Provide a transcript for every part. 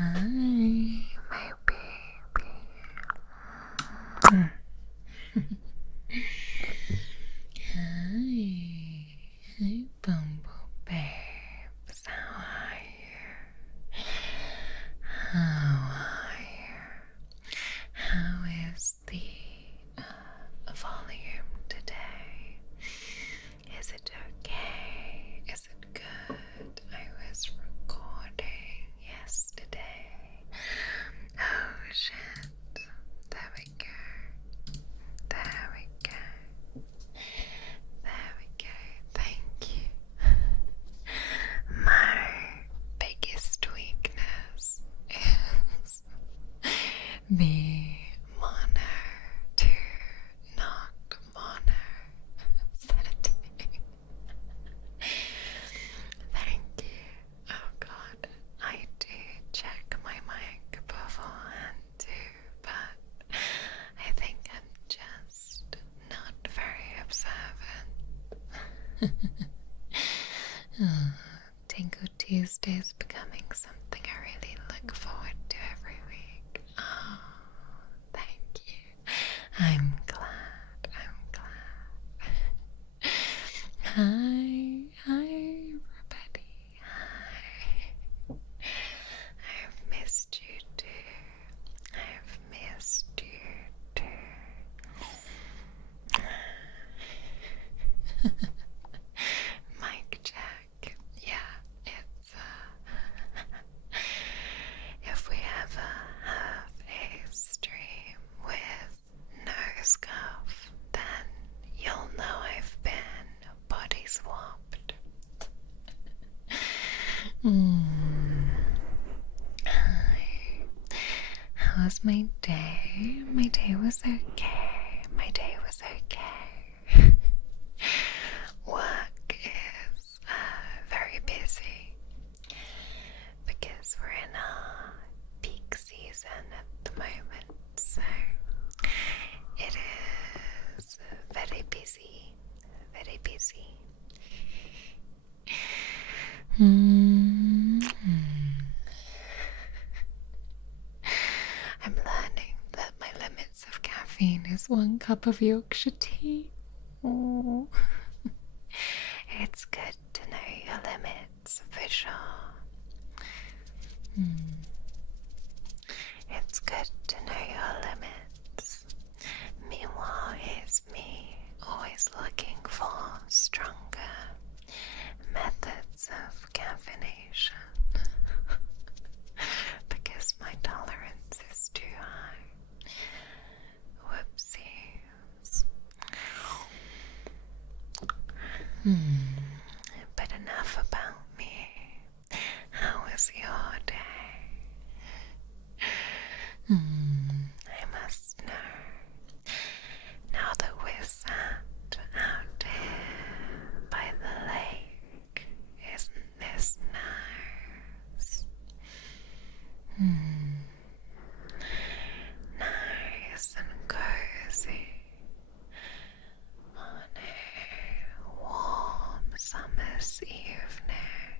Hi, my baby. Hi, Bumble babes. How are you? How is the volume today? Is it okay? Is it good? I was recording yesterday. Oh shit. There we go. There we go. There we go. Thank you. My biggest weakness is the mono to not mono setting. Thank you. Oh god, I do check my mic beforehand too, but I think I'm just not very observant. Tingle Tuesdays becoming something I really look forward to every week. Oh, thank you. I'm glad. Hi, everybody. Hi. I've missed you too. Mic check. Yeah, it's if we ever have a stream with no scuff, then you'll know I've been body swapped. Hi. How was my day? My day was okay. Work is very busy because we're in our peak season at the moment, so it is very busy. I'm learning that my limits of caffeine is 1 cup of Yorkshire tea. Oh. It's good to know your limits for sure. It's good to know your limits. Meanwhile, here's me always looking for stronger methods of caffeination because my tolerance is too high. Whoopsies. But enough about me. How was your day? I must know. Now that we're sat out here by the lake, isn't this nice? Nice and cozy on a warm summer's evening.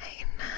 I know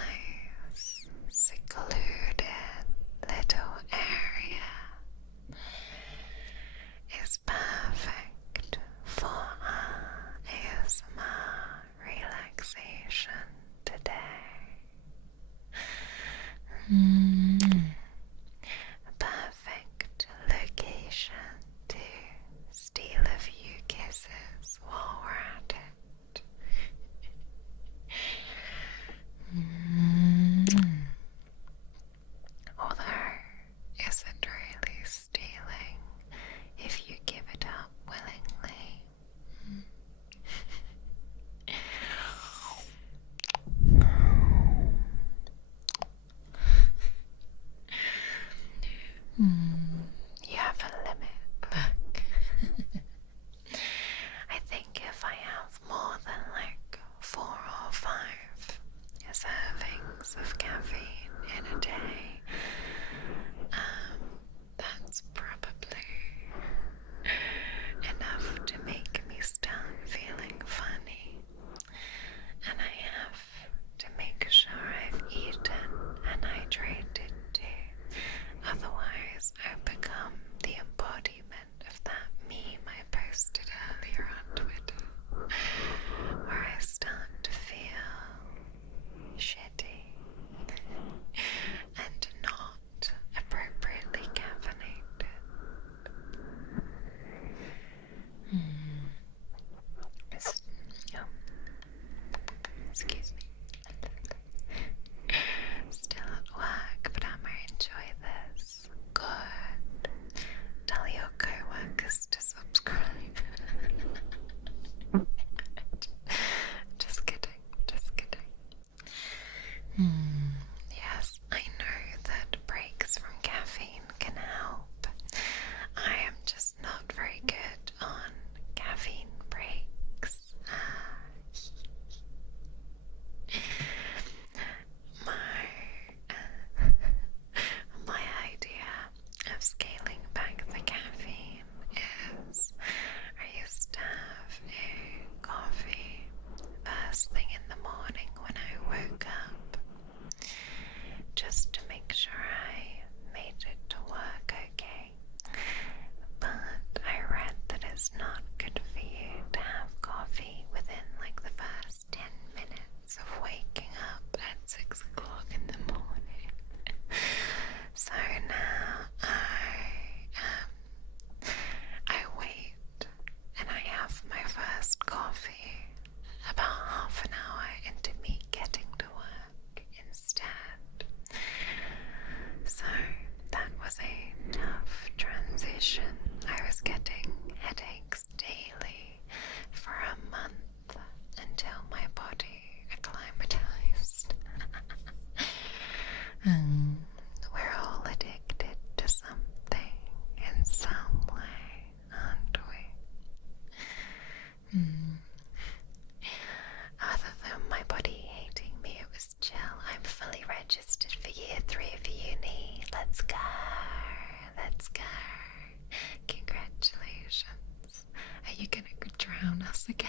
drown us again.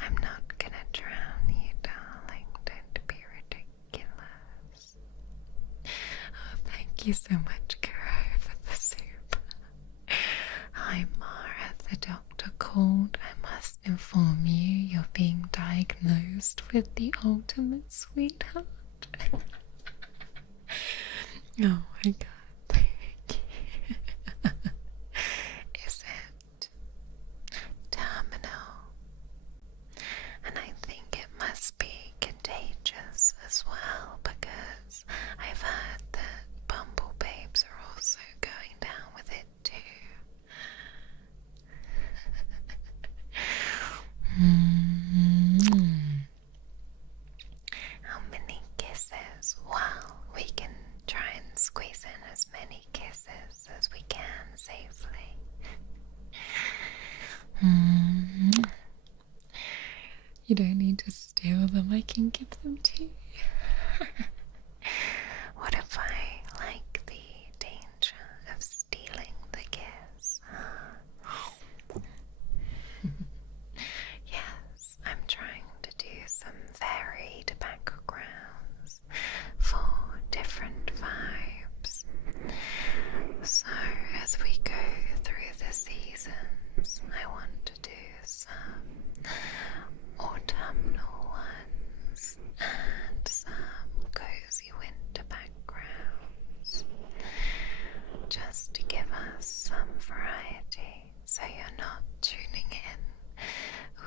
I'm not gonna drown you, darling. Don't be ridiculous. Oh, thank you so much, Karo, for the soup. Hi, Mara. The doctor called. I must inform you, you're being diagnosed with the ultimate sweetheart. Oh my god, thank you. Is it terminal? And I think it must be contagious as well, because I've heard that bumble babes are also going down with it too. How many kisses? Well, we can try and squeeze in as many kisses as we can safely. You don't need to steal them, I can give them to you. What if I like the danger of stealing the kiss? Yes, I'm trying to do some varied backgrounds for different vibes. So as we go through the seasons, I want to do some autumnal ones and some cozy winter backgrounds, just to give us some variety, so you're not tuning in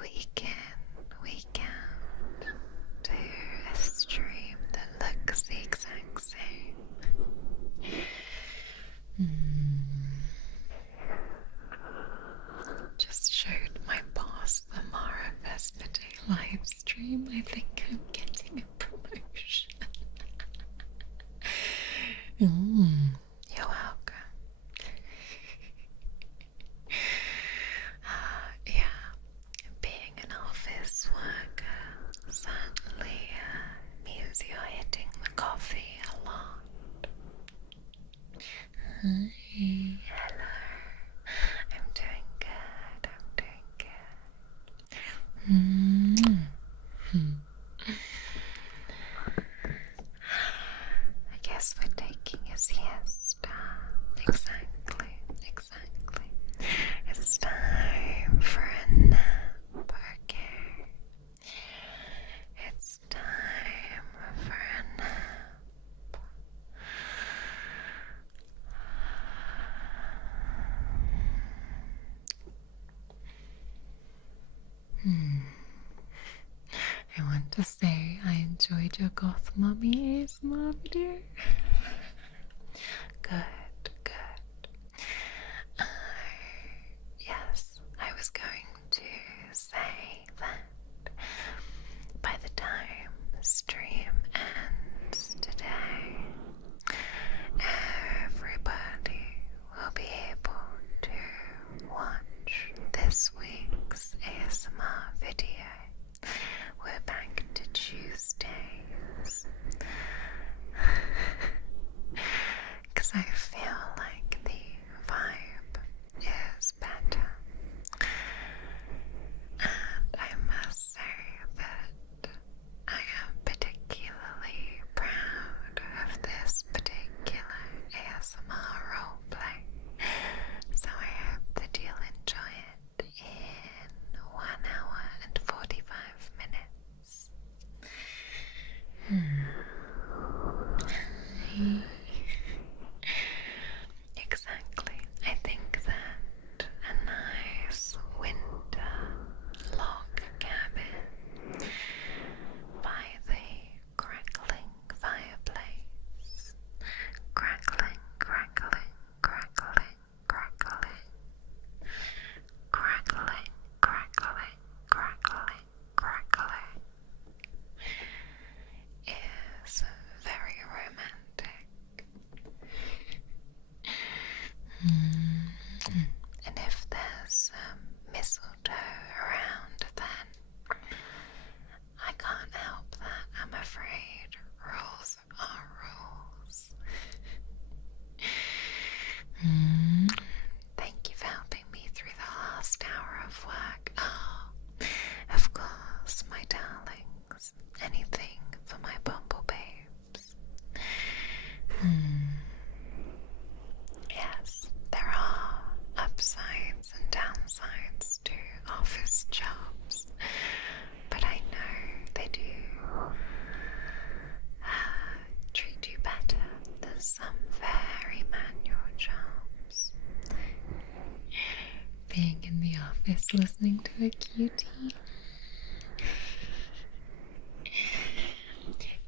week out to a stream that looks the exact same. Just showed my boss the MaraVespidae live stream. I think I'm getting a promotion. You're welcome. Yeah, being an office worker certainly means you're hitting the coffee a lot. Hi. Hello. I'm doing good. I guess we're taking a siesta. Exactly. It's time for a nap, okay? It's time for a nap. I want to say I enjoyed your goth mummy ASMR video. Good. Yes, I was going to say that by the time the stream ends today, everybody will be able to watch this week's ASMR video. We're back to Tuesdays. Because I feel like the vibe is better. And I must say that I am particularly proud of this particular ASMR roleplay. So I hope that you'll office listening to a cutie.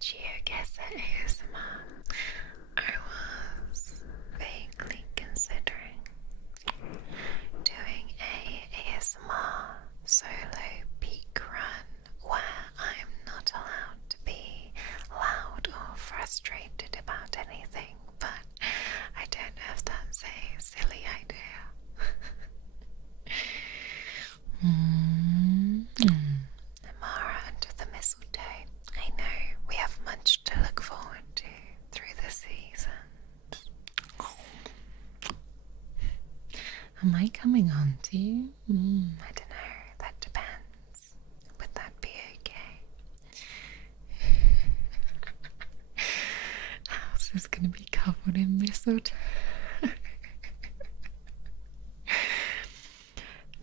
GeoGuessr ASMR. I was vaguely considering doing a ASMR solo peak run where I'm not allowed to be loud or frustrated about anything, but I don't know if that's a silly idea. Mara under the mistletoe. I know we have much to look forward to through the seasons. Am I coming on to you? I don't know. That depends. Would that be okay? The house is going to be covered in mistletoe.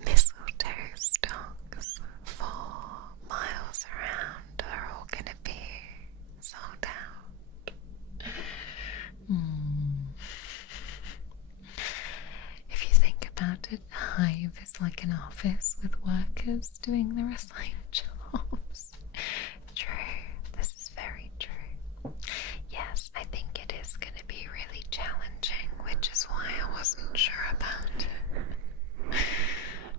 Mistletoe stocks for miles around are all going to be sold out. If you think about it, a hive is like an office with workers doing the assigned jobs. True, this is very true. Yes, I think it is going to be really challenging, which is why I wasn't sure about it.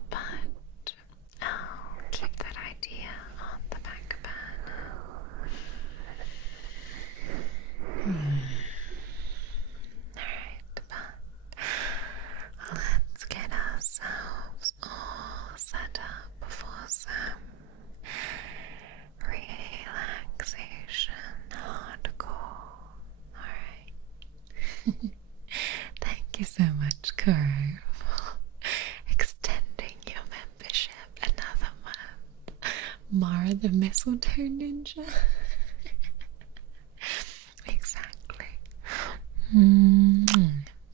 But I'll keep that idea on the back burner. Alright, but let's get ourselves all set up for some relaxation hardcore. Alright. Thank you so much, Kuro, for extending your membership another month. Mara the Mistletoe Ninja. Exactly.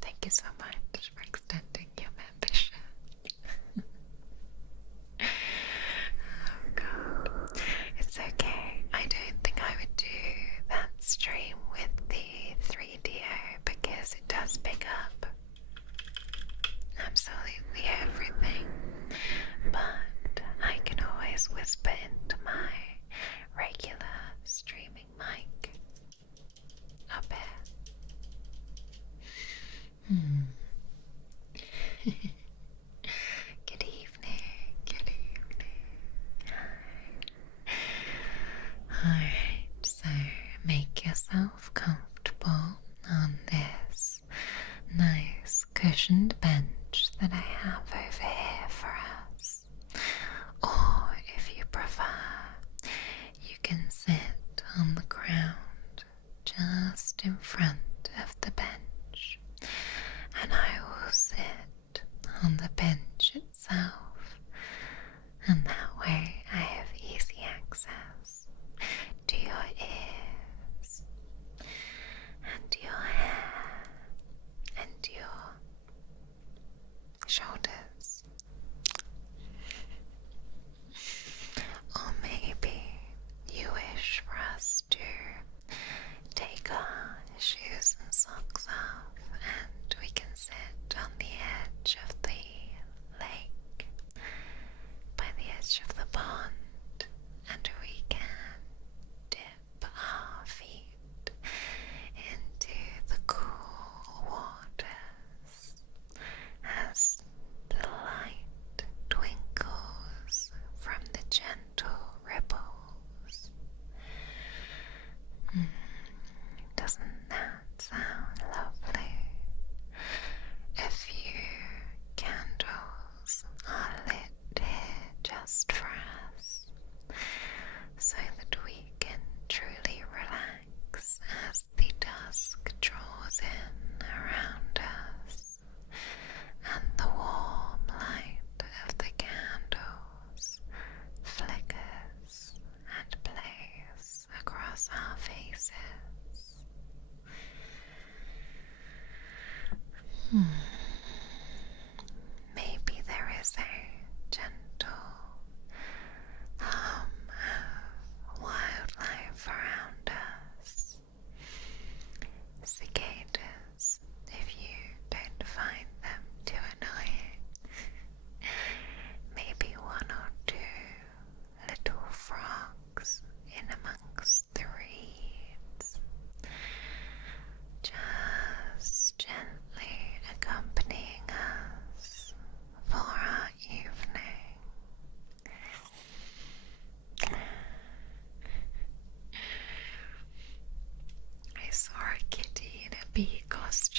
Thank you so much for extending your membership. Oh god. It's okay. I don't think I would do that stream with the 3DO because it does pick up absolutely everything. But I can always whisper into my regular streaming mic up here. Good evening, good evening. Alright, so make yourself comfortable on this nice cushioned bench that I have over here for us. Or if you prefer, you can sit on the ground just in front of the bench, and I will sit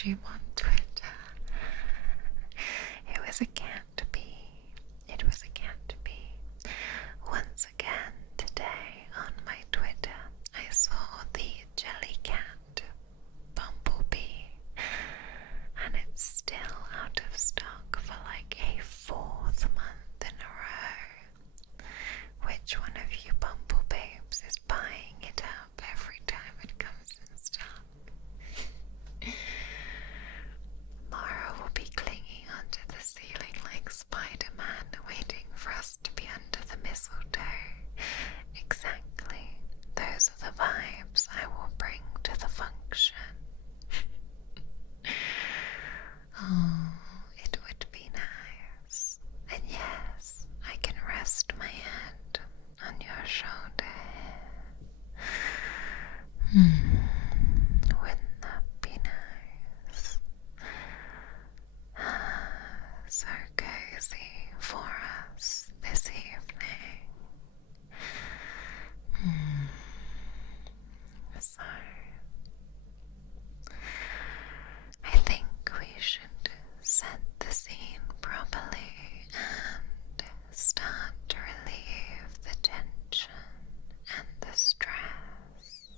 you on Twitter. It was a cat bee. It was a cat bee. Once again today on my Twitter, I saw the jellycat bumblebee, and it's still out of stock for like a 4th month in a row. Which one of you bumblebabes is buying it up every time it comes in stock? Mara will be clinging onto the ceiling like Spider-Man, waiting for us to be under the mistletoe. Exactly. Those are the vibes I will bring to the function. Oh, it would be nice. And yes, I can rest my hand on your shoulder. Wouldn't that be nice? So cozy for us this evening. So, I think we should set the scene properly and start to relieve the tension and the stress.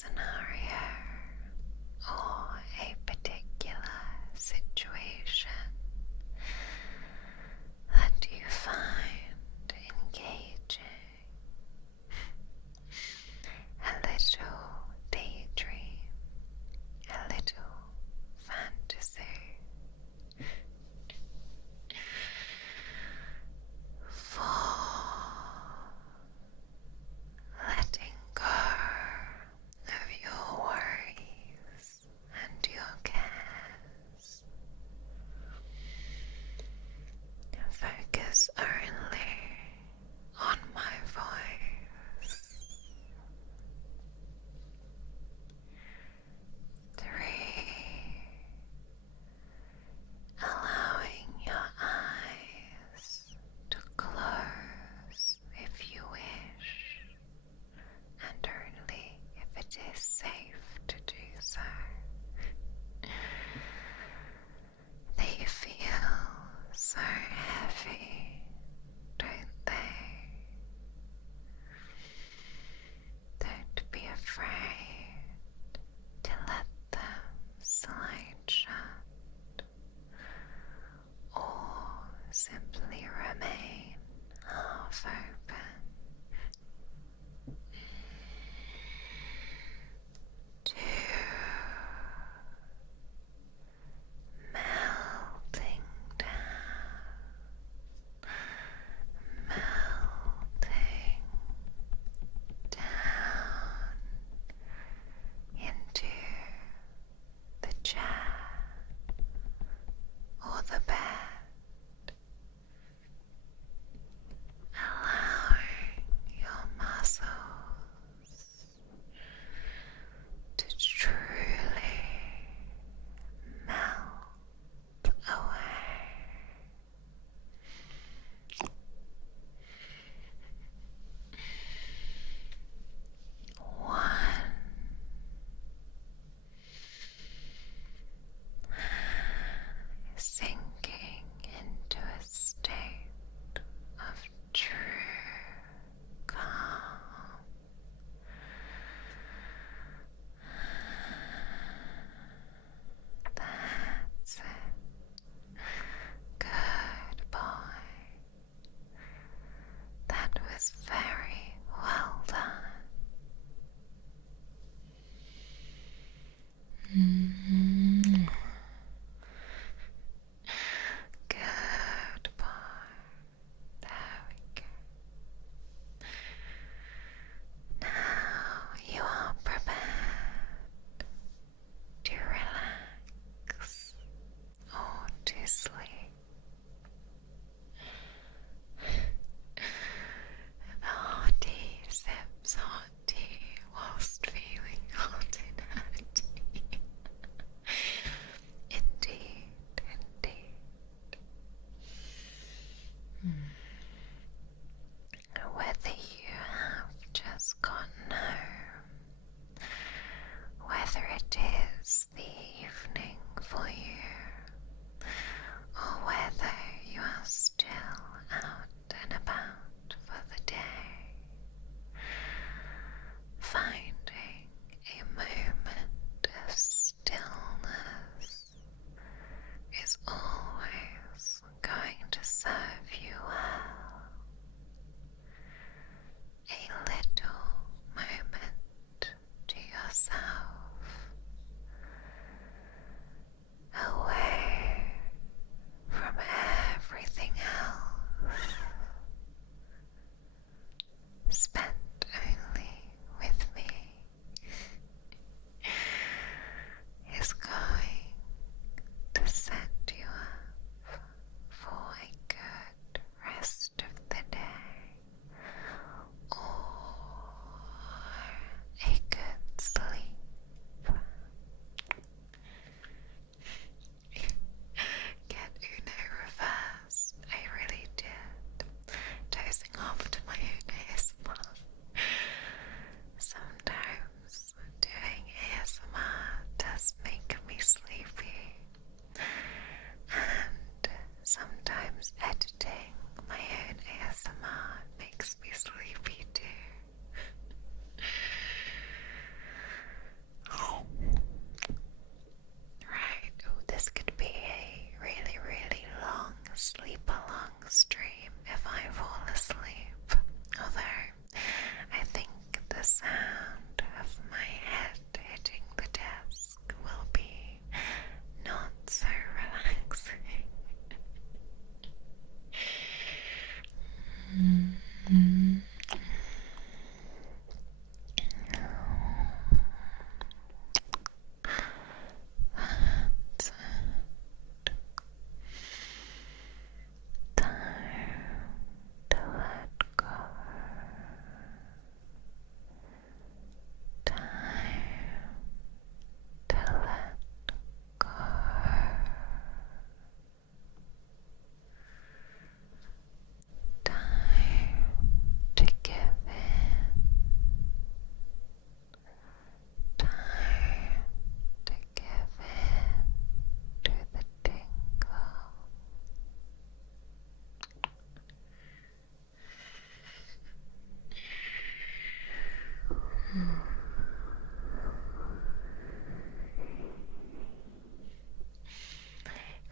scenario or a particular situation that you find engaging. A little daydream, a little fantasy. For letting go of your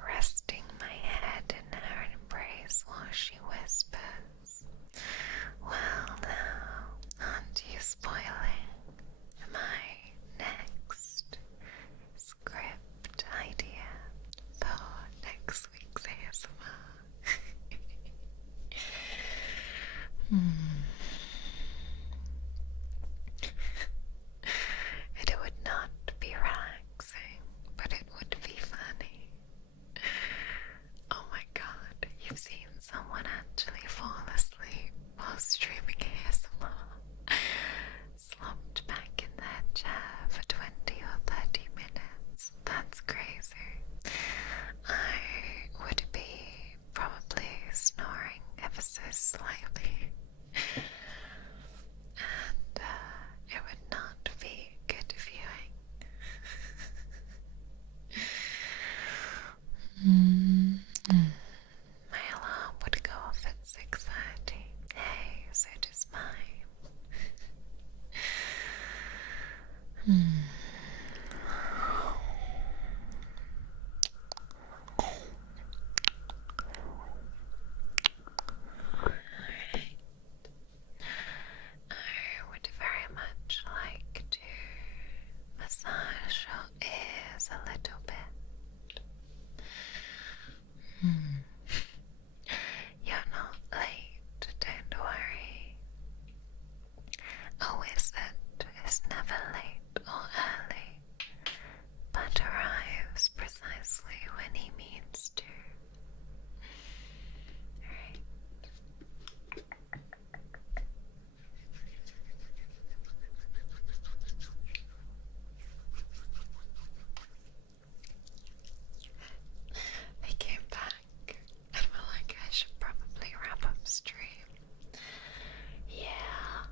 Resting my head in her embrace while she whispers, "Well now, aren't you spoiling my next script idea for next week's ASMR?" It would not be relaxing, but it would be funny. Oh my god, you've seen someone actually fall asleep while streaming ASMR, slumped back in their chair for 20 or 30 minutes. That's crazy. I would be probably snoring ever so slightly. And it would not be good viewing. My alarm would go off at 6:30. Hey, so does mine. I would very much like to massage your ears a little bit. You're not late, don't worry. A wizard is never late or early, but arrives precisely when he means to. Right. They came back and were like, "I should probably wrap up stream." Yeah.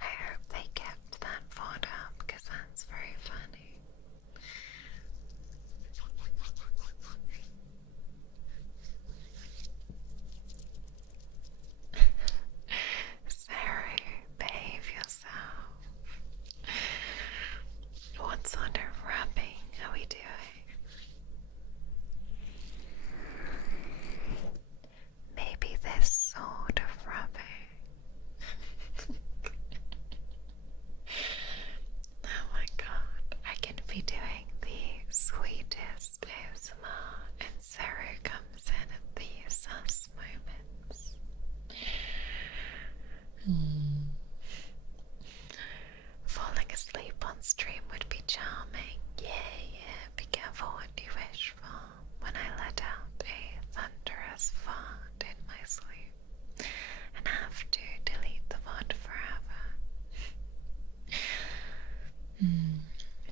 I hope they kept that VOD up because that's very funny. Sarah, behave yourself. What sort of rubbing are we doing? Maybe this sort of rubbing. Oh my god, I can be doing the sweetest ASMR and Sarah comes in at the sus moments. Falling asleep on stream would be charming. Yeah, be careful what you wish for. When I let out a thunderous fart in my sleep and have to delete the VOD forever.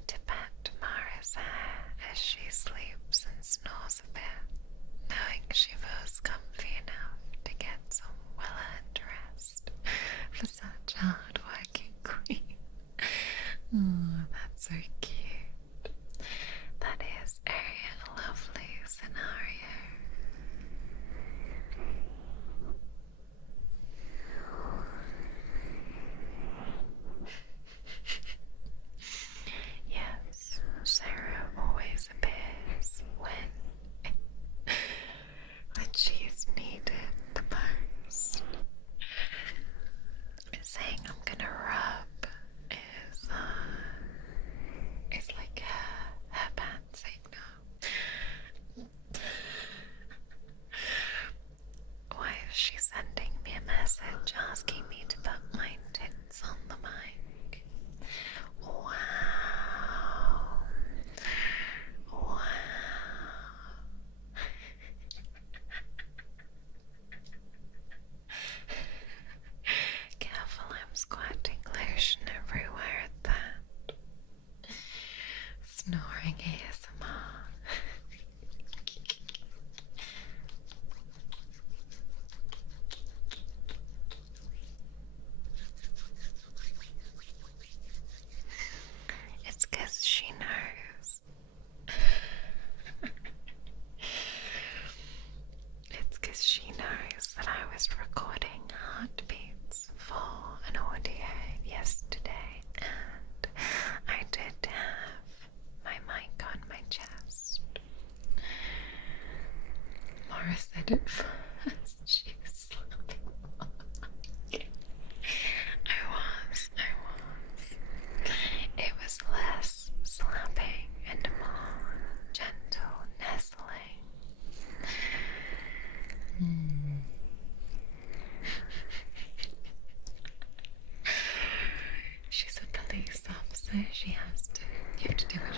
To pat Mara's hair as she sleeps and snores a bit, knowing she feels comfy enough to get some well-earned rest for such hard-working queen. Oh, that's so cute.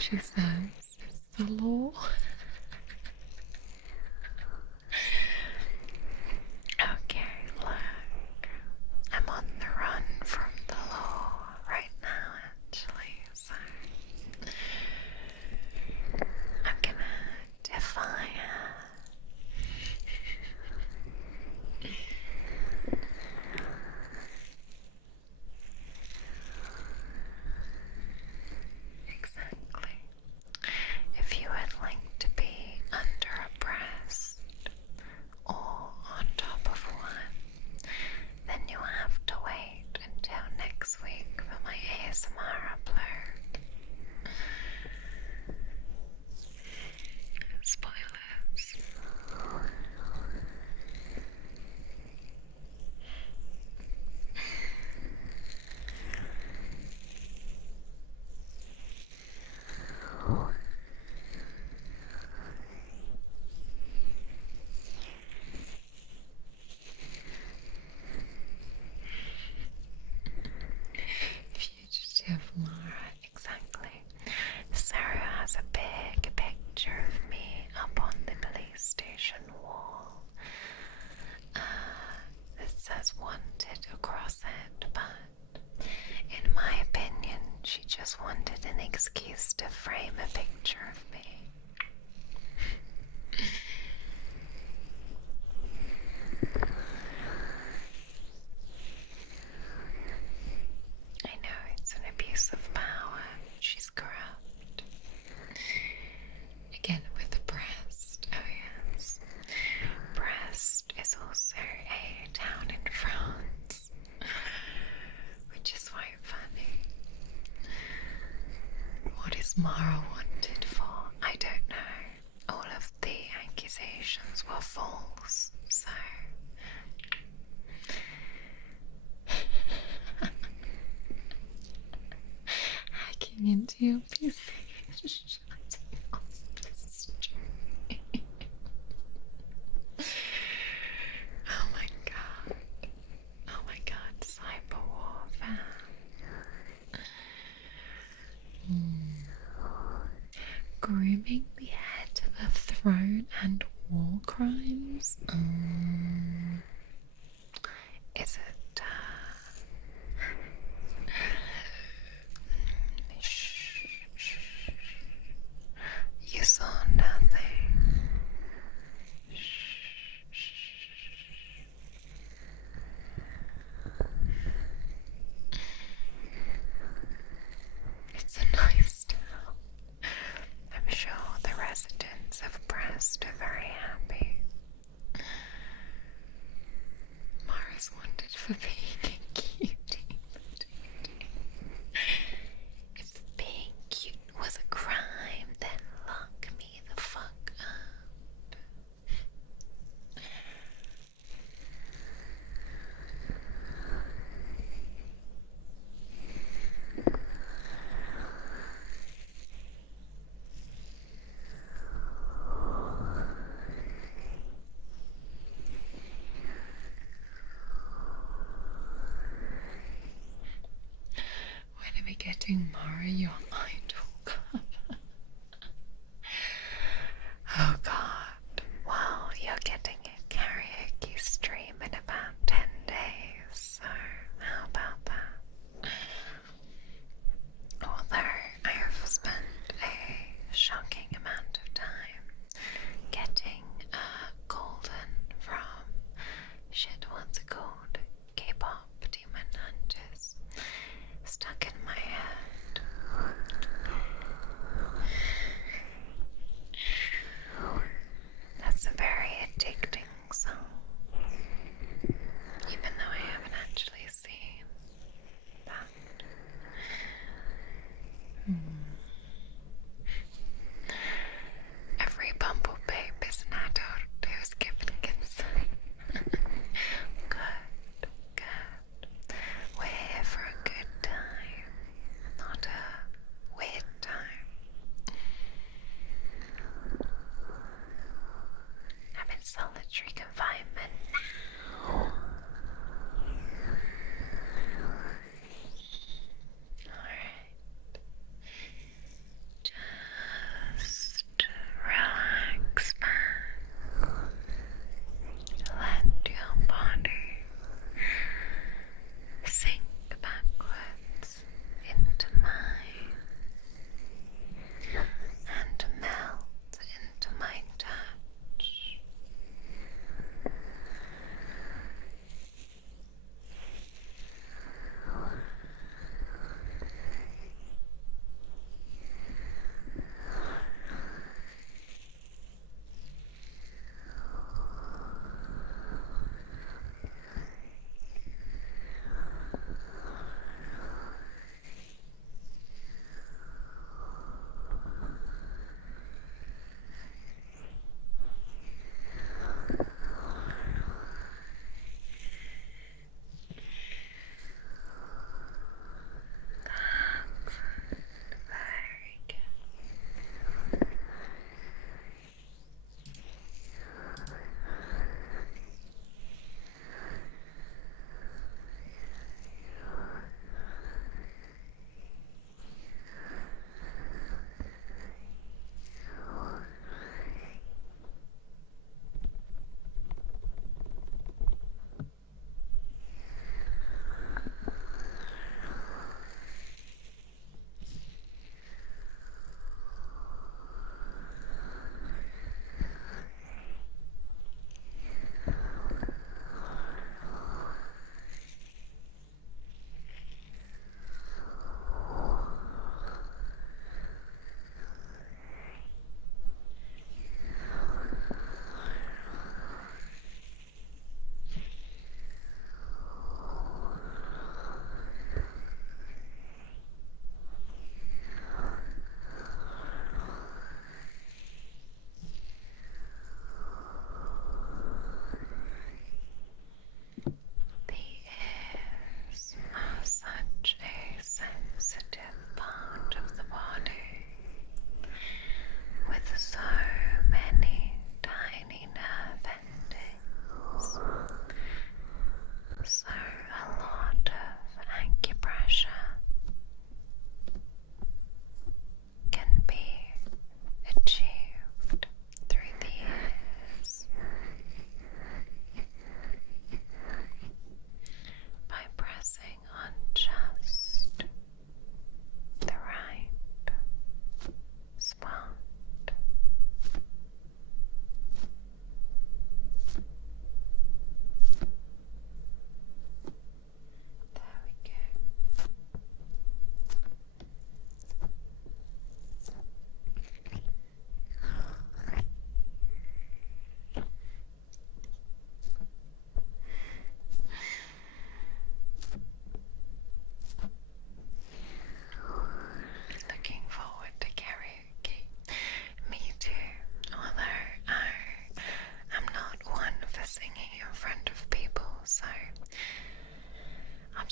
she says is the law. Okay, look. I'm on the run from the law right now, actually, so I'm gonna defy her. Exactly. If you would like to be under a breast or on top of one, then you'll have to wait until next week for my ASMR upload. Spoilers. Fugitive Lara, exactly. Sarah has a big picture of me up on the police station wall. It says wanted across it, but in my opinion, she just wanted an excuse to frame a picture of me. I know it's an abuse of power. She's corrupt. Again with the breast. Oh yes. Brest is also a town in France, which is quite funny. What is Mara wanted for? I don't know. All of the accusations were false, so hacking into your PC. Shutting off the stream. Oh my god. Oh my god, cyber warfare. Grooming the heir to the throne and war crimes? Is it, shh, shh, shh. You saw nothing. Shh, shh. It's a nice town. I'm sure the residents of Brest are very happy. Mara's wanted for being a cutie. If being cute was a crime, then lock me the fuck up. When are we getting Mara your idol cover? Oh god. Well, you're getting a karaoke stream in about 10 days, so how about that? Although I have spent a shocking amount of time getting golden from what's it called? K-pop demon hunters stuck in my head.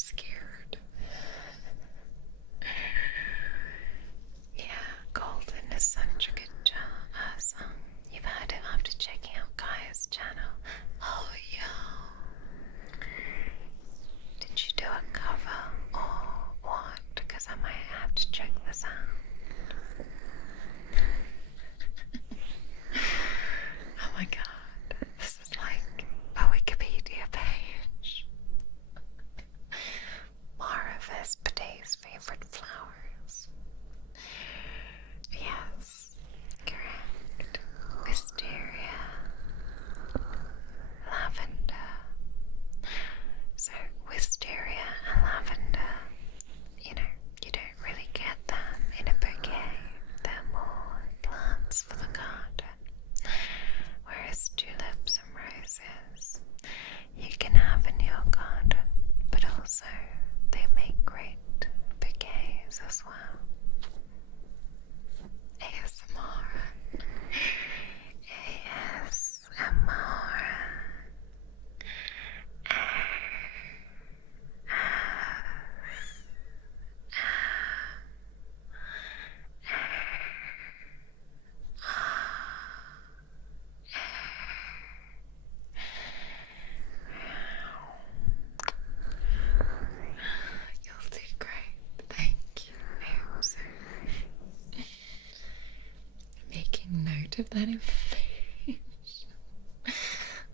scared. Yeah, Golden is such a good song. You've heard it after checking out Kaya's channel. Oh, yeah. Did you do a cover or what? Because I might have to check this out. Oh my god, this is like a Wikipedia page. Maravespidae's favorite flowers. Yes, correct. Wisteria, lavender. So wisteria and lavender, you know, you don't really get them in a bouquet. They're more plants for the garden. Whereas tulips and roses you can have in your garden, but also they make great bouquets as well. ASMR. ASMR. You'll do great. Thank you. I'm so making note of that information.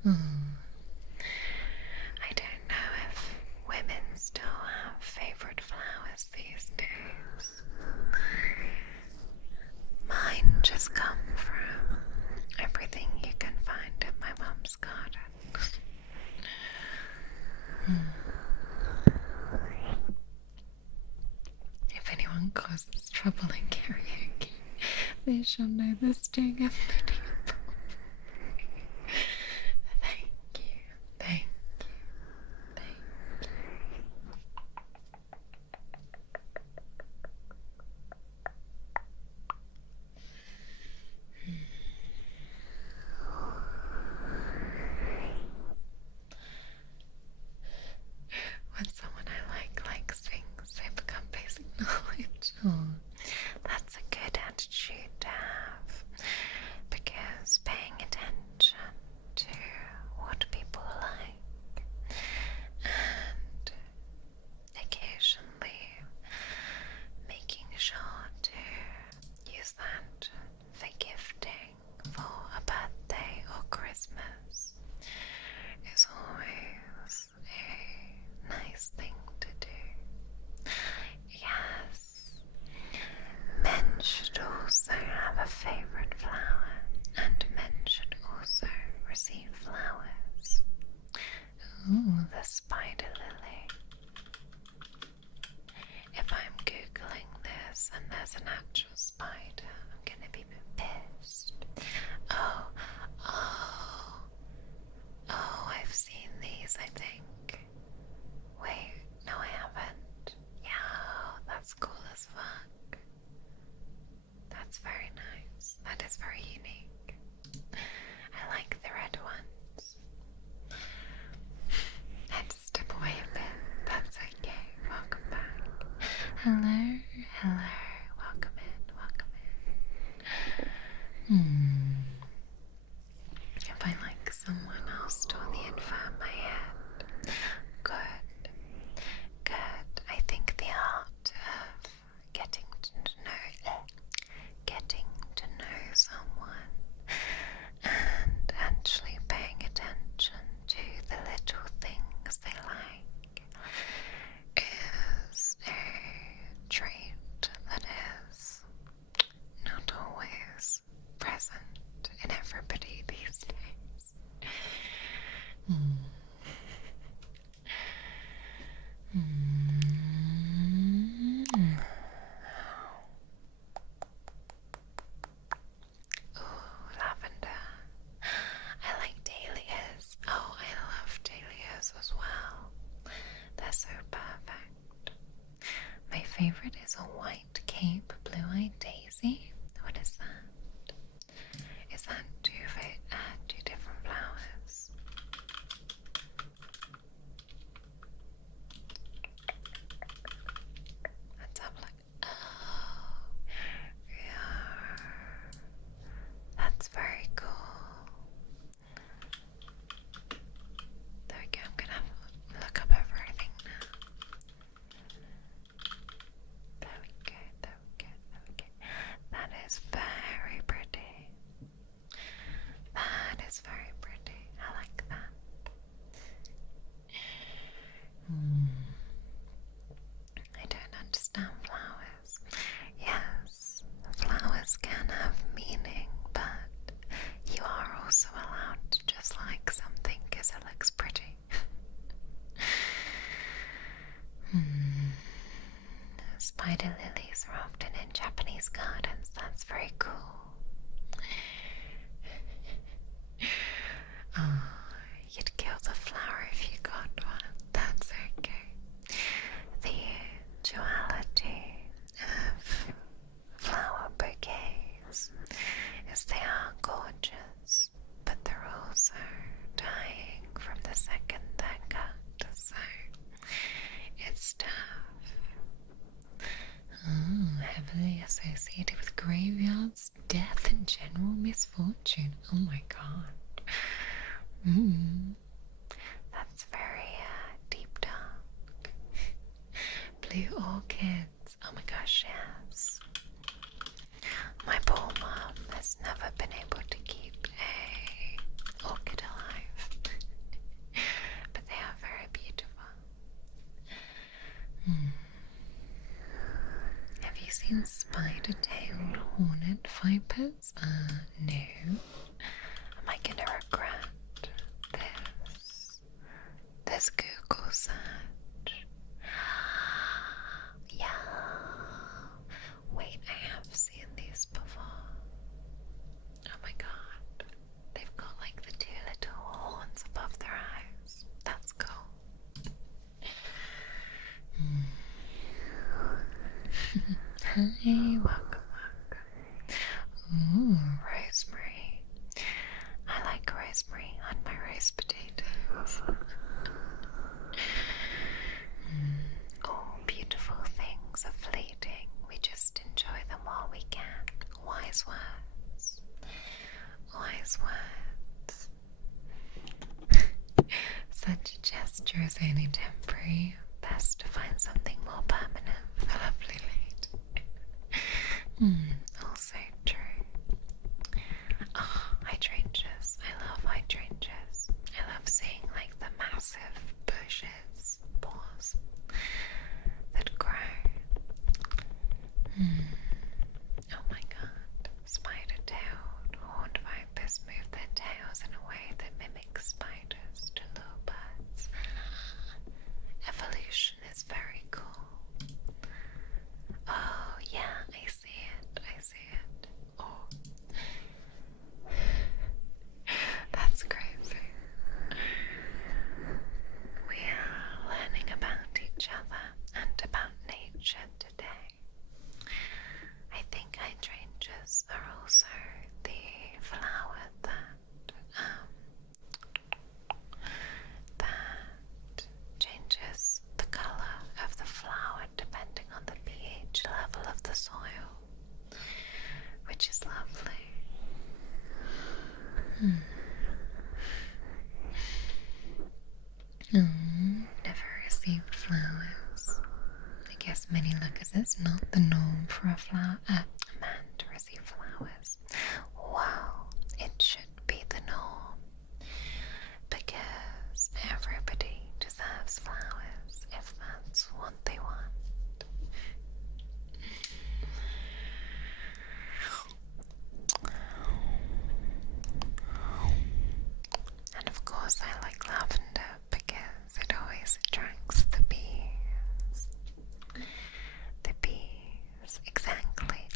I don't know if women still have favorite flowers these days. Mine just come from everything you can find in my mum's garden. If anyone causes trouble in karaoke, they shall know the sting of the deep. Thank you, thank you, thank you. When someone I like sings, they become basic knowledge. Oh, that's a good attitude to have, because paying attention to what people like and occasionally making sure to use that for gifting for a birthday or Christmas is always a nice thing to do. Yes, men should also have a favourite flower, and men should also receive flowers. Ooh, the spider lily. If I'm googling this and there's an actual spider, I'm gonna be pissed. Oh, I've seen these, I think. Wait, no I haven't. Yeah, that's cool as fuck. That's very nice. That is very unique. I like the red ones. I had to step away a bit. That's okay. Welcome back. Hello, hello. Welcome in, welcome in. If I like someone, I'll store the info in my head. Good, good. I think the art of getting to know someone and actually paying attention to the little things they like is a trait that is not always present in everybody these days. Ooh, lavender. I like dahlias. Oh, I love dahlias as well. They're so perfect. My favorite is a white cape blue-eyed daisy. What is that? Is that two different flowers? spider lilies are often in Japanese gardens. That's very cool. Oh, you'd kill the flower if you got one. That's okay. The duality of flower bouquets is they are gorgeous, but they're also dying from the second they're cut, so it's tough. Heavily associated with graveyards, death, and general misfortune. Oh my god. That's very deep dark. Blue orchids. Oh my gosh, yes. My poor mom has never been able to keep a orchid alive. But they are very beautiful. Have you seen spider-tailed hornet vipers? No. Am I gonna regret this Google search? Yeah. Wait, I have seen these before. Oh my god. They've got like the two little horns above their eyes. That's cool. Hi, welcome. Ooh, rosemary. I like rosemary on my roast potatoes. All beautiful things are fleeting. We just enjoy them while we can. Wise words. Wise words. Such a gesture is only temporary. Best to find something more permanent for the lovely lady. Also true. Oh, hydrangeas. I love hydrangeas. I love seeing like the massive bushes, paws that grow. Oh my god. Spider-tailed horned vipers move their tails in a way that mimics spiders to lure birds. Evolution is very cool. Oh yeah, I see it. I see it. Oh. That's crazy. We are learning about each other and about nature today. I think hydrangeas are also the flower that changes the color of the flower depending on the pH level of the soil, which is lovely. Never received flowers. I guess many look as it's not the norm for a man to receive flowers. Well, it should be the norm, because everybody deserves flowers if that's what they want. And of course I like lavender because it always attracts the bees. The bees, exactly.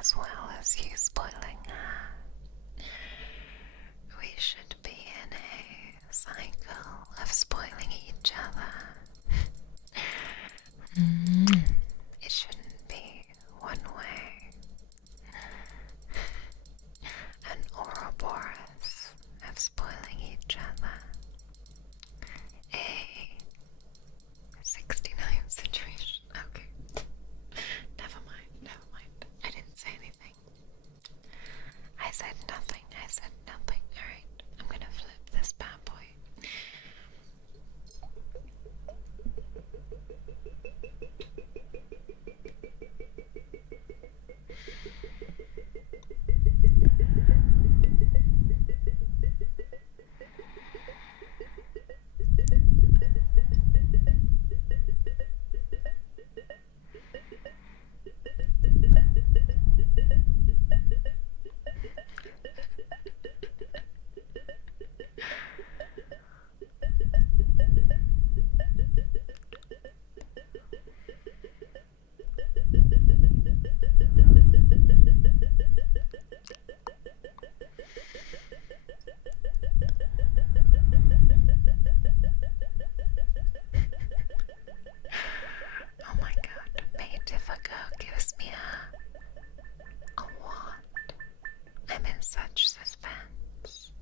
as well as you spoiling her. We should be in a cycle of spoiling each other. It shouldn't be one way. An Ouroboros of spoiling each other. A 69 situation. Okay. Never mind. I didn't say anything. I said nothing. Alright, I'm gonna flip this bad boy. Oh my god, maid if a girl gives me a what? I'm in such suspense.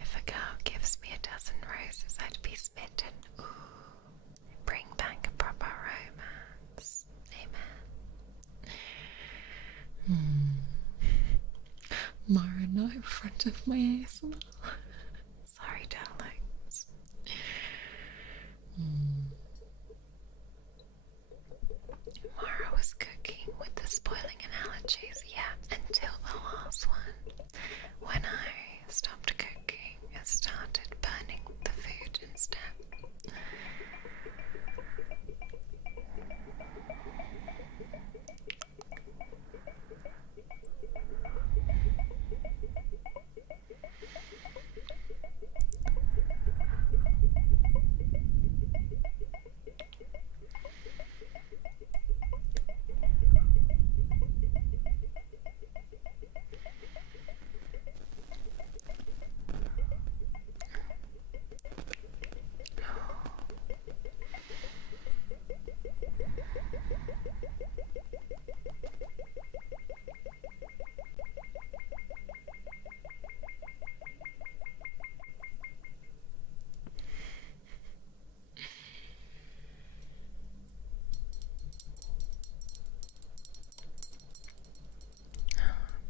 If a girl gives me a dozen roses, I'd be smitten. Ooh, bring back a proper romance. Amen. Mara, not in front of my ASMR. Sorry, darlings. Mara was cooking with the spoiling analogies, yeah, until the last one. When I stopped cooking and started burning the food instead.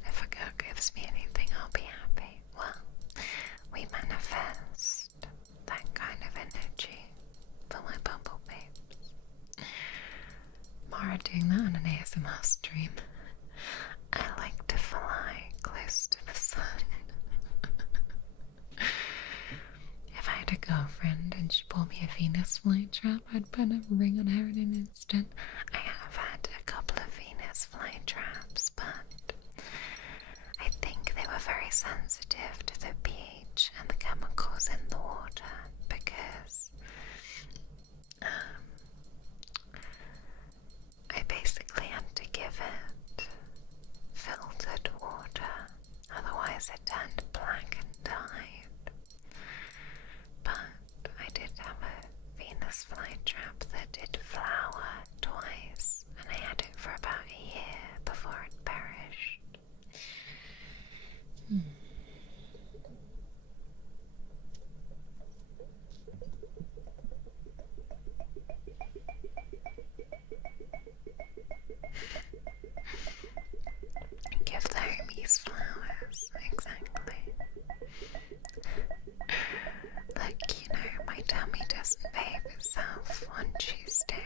If a girl gives me anything, I'll be happy. Well, we manifest that kind of energy for my bumble babes. Mara doing that on an ASMR stream. I like to fly close to the sun. If I had a girlfriend and she bought me a Venus flytrap, I'd put a ring on her in an instant. I have had a couple of Venus flytraps, but I think they were very sensitive to the pH and the chemicals in the water because I basically had to give it filtered water, otherwise it turned black and died. But I did have a Venus flytrap that did flower twice, and I had it for about a year before it perished. Give the homies flowers, exactly. Look, you know, my tummy doesn't behave itself on Tuesdays.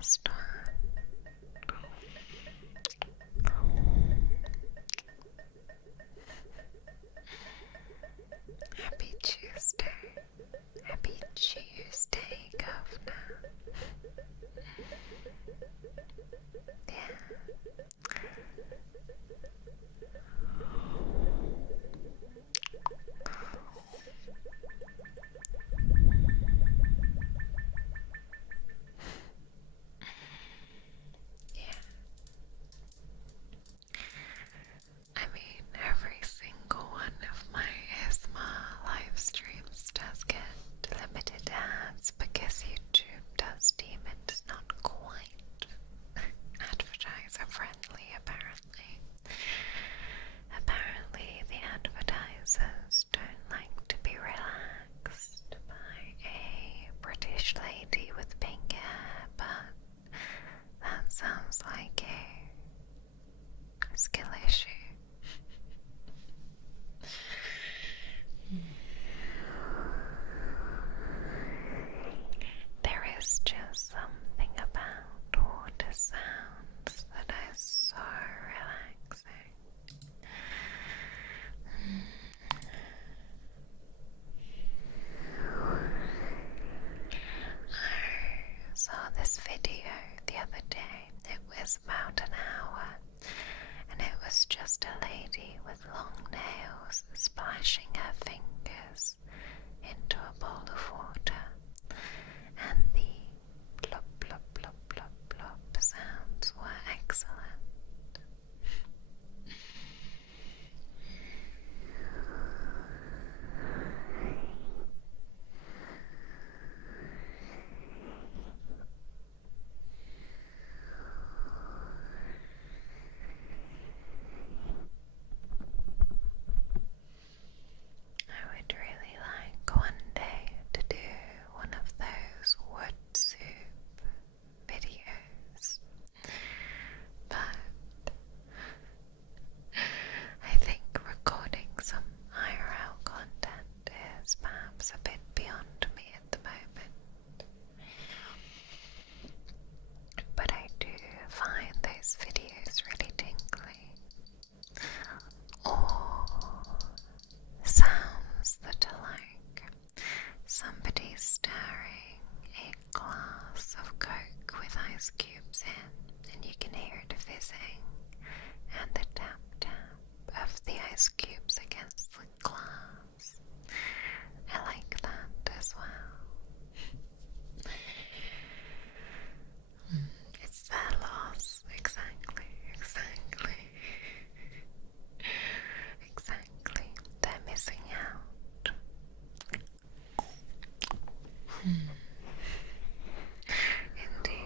last one. Happy Tuesday. Happy Tuesday, Governor. Yeah. Yeah. I mean, every single one of my ASMR live streams does get limited ads because YouTube does deem it not quite advertiser friendly, apparently. Apparently, the advertisers don't like to be relaxed by a British lady with pink hair, but that sounds like a skill issue. There is just something about water sounds that is so relaxing. I saw this video the other day. It was about an hour, and it was just a lady with long nails splashing her fingers into a bowl of water, and the plop plop plop plop plop sounds were excellent. I would really like one day to do one of those wood soup videos, but I think recording some IRL content is perhaps a bit beyond me at the moment. But I do find those videos really tingly. Or sounds that are like somebody stirring a glass of Coke with ice cubes in, and you can hear it fizzing, and the tap tap of the ice cubes against the glass. I like that as well. It's their loss, exactly. Exactly, they're missing out. Indeed.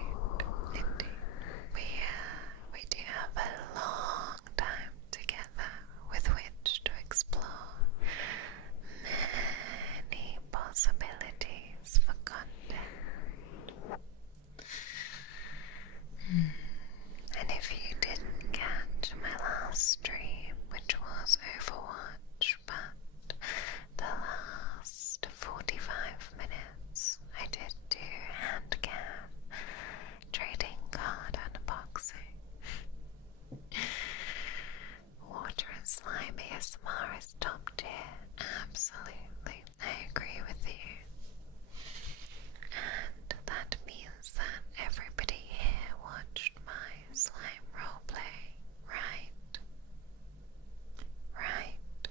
We do have a long time together with which to explore many possibilities for content. And if you didn't catch my last stream, which was Overwatch, but the last 45 minutes I did do hand cam trading card unboxing. Water and slime ASMR is top tier, absolutely, I agree with you. And that means that everybody here watched my slime roleplay, right? Right.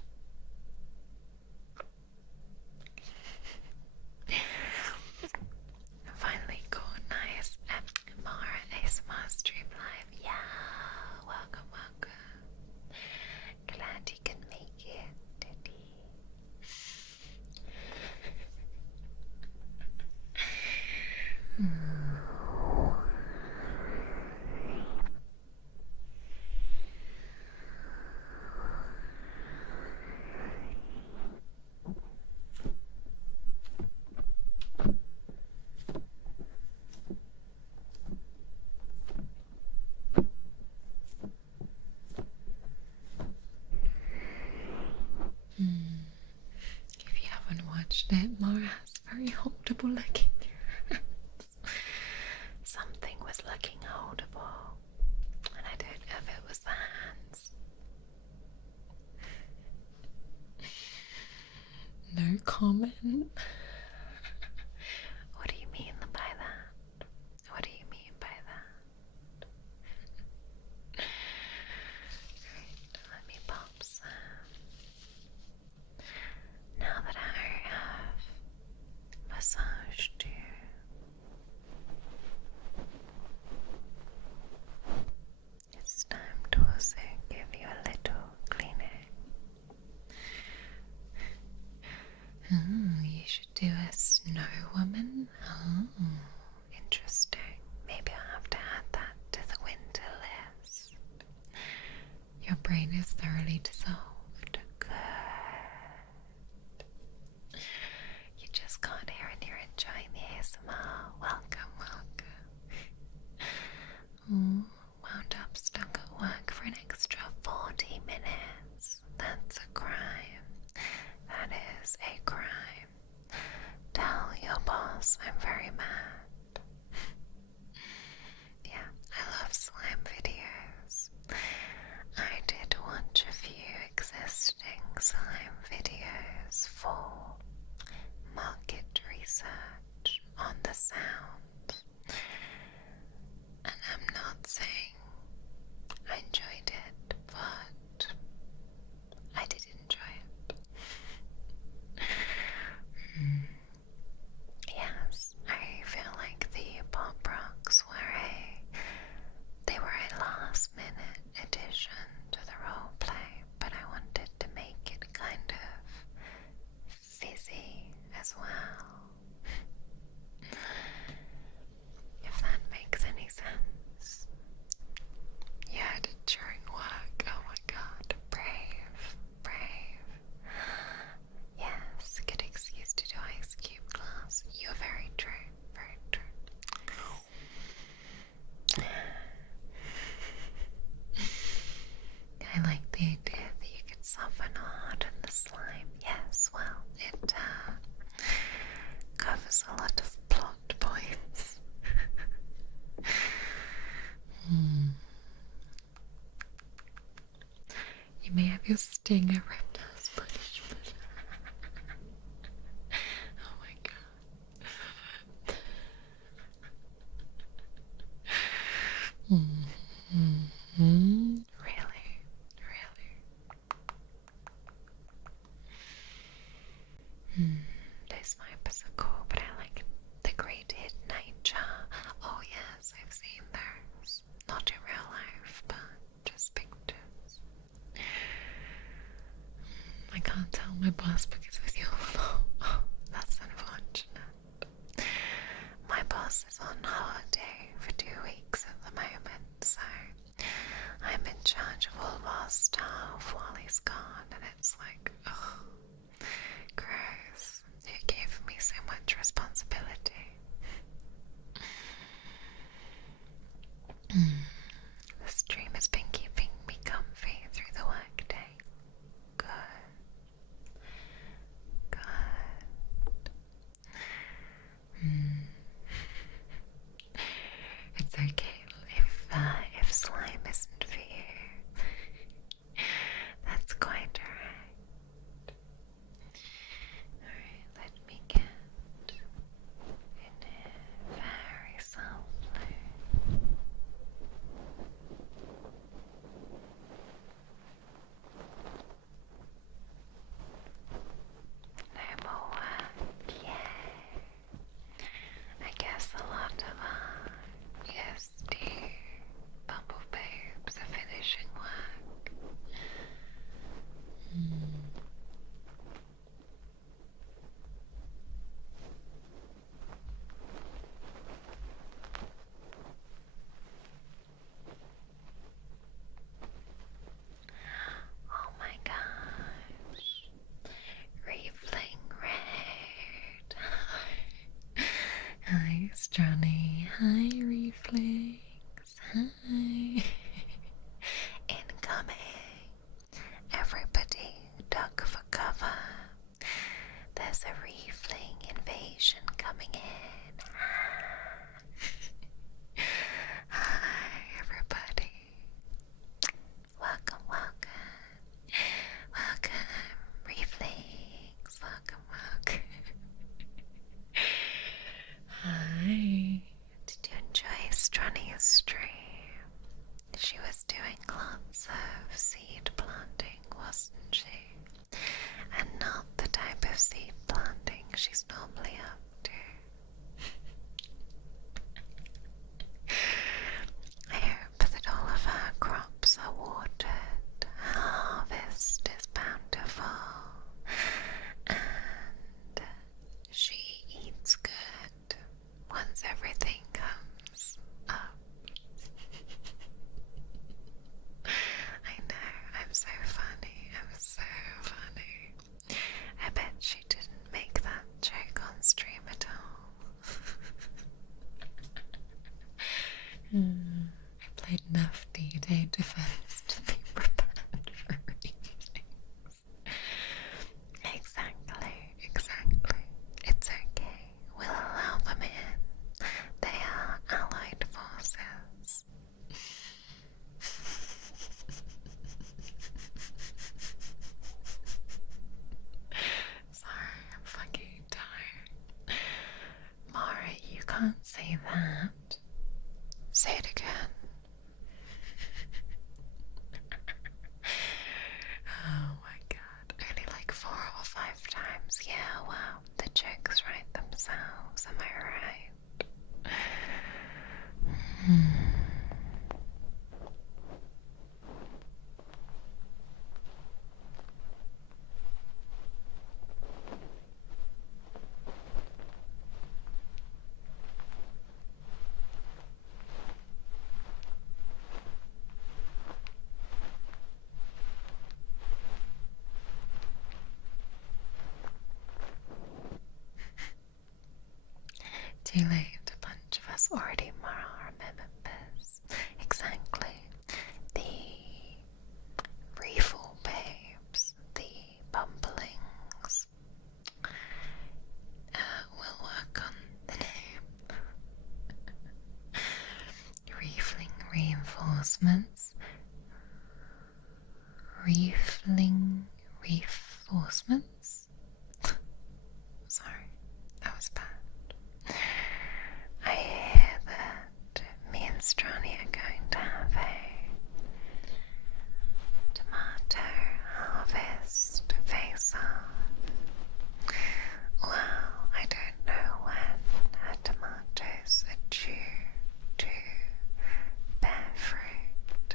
Finally got nice Mara ASMR stream live. Yeah, welcome. Glad you can make it, Diddy. If you haven't watched it, Mara has very holdable looking hands. Something was comment. What do you mean by that? What do you mean by that? Right, let me pop some. Now that I have massaged you, it's time to also give you a little cleaning. You should do a snow woman. Oh, interesting. Maybe I'll have to add that to the winter list. Your brain is thoroughly dissolved. Good. You just got here and you're enjoying the ASMR. Welcome, welcome. Ooh, wound up stuck at work for an extra 40 minutes. That's a crime. That is a crime. Tell your boss I'm very mad. Yeah, I love slime videos. I did watch a few existing slime videos for market research on the sound, and I'm not saying I enjoyed it, but I did enjoy it. Yes, I feel like the pop rocks they were a last minute addition to the roleplay, but I wanted to make it kind of fizzy as well. If that makes any sense. You had it during work. Oh my god, brave, brave. Yes, good excuse to do ice cube class. You're very true, very true. I like the idea that you could soften or harden the slime. Yes, well, it covers a lot of plot points. You may have your stinger ripped as punishment. Oh my god. Really? Really? Those vipers are cool, but I like the great hidden nature. Oh yes, I've seen those. Not in real life, but just pictures. I can't tell my boss because with your fault. Oh, that's unfortunate. My boss is on holiday for 2 weeks at the moment, so I'm in charge of all of our staff while he's gone, and it's like, oh, gross. He gave me so much responsibility. The stream has been keeping me comfy through the workday. Good. Good. It's okay if slime isn't for you. That's quite alright. Alright, let me get in it very softly. No more work, yay. I guess a lot of ESD bumble babes are finishing work. Oh my gosh. Refling Red. Hi, Johnny. Hi, Reflex. Hi. Incoming. Everybody duck for cover. There's a Refling invasion coming in. Hi, everybody. Welcome, welcome. Welcome, Reflex. Welcome, welcome. she's normally up to. I hope that all of her crops are watered, her harvest is bountiful, and she eats good once everything comes up. I know, I'm so funny, I'm so funny. I bet she didn't make that joke on stream at all. I played enough D-Day defense to be prepared for readings. Exactly. It's okay. We'll allow them in. They are allied forces. Sorry, I'm fucking tired. Mara, you can't say that. Say it again. Oh my god, only like 4 or 5 times. Yeah, wow, the jokes write themselves, am I right? Too late, a bunch of us already MaraRMembers. Exactly. The refill babes, the bumblings. We'll work on the name. Reefling reinforcements. Reefling reinforcements? Sorry, that was bad. I hear that me and Stronny are going to have a tomato harvest face-off. Well, I don't know when her tomatoes are due to bear fruit.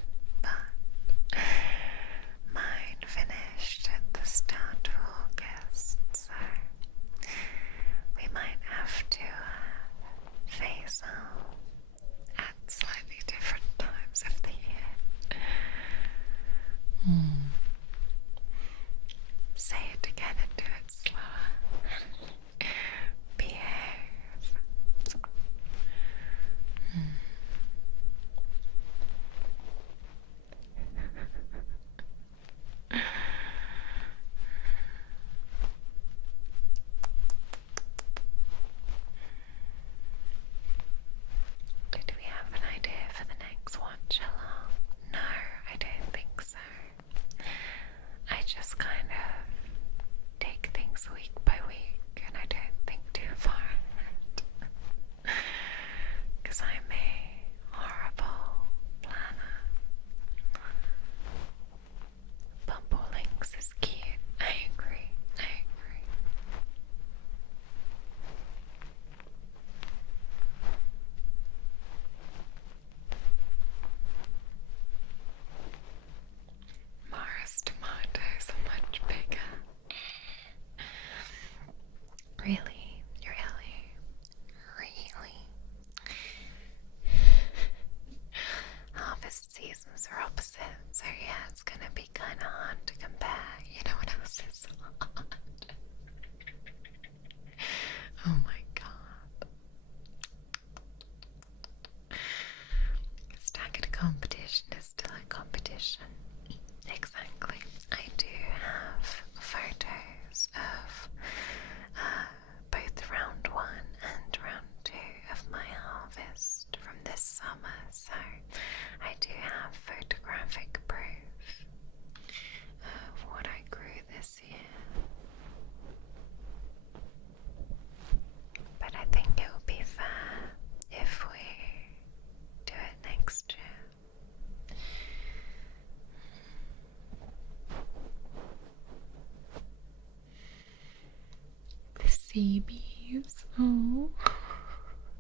babies. Oh,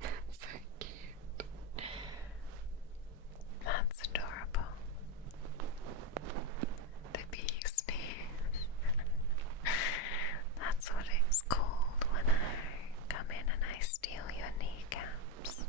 that's so cute. That's adorable. The bee sneeze. That's what it's called when I come in and I steal your kneecaps.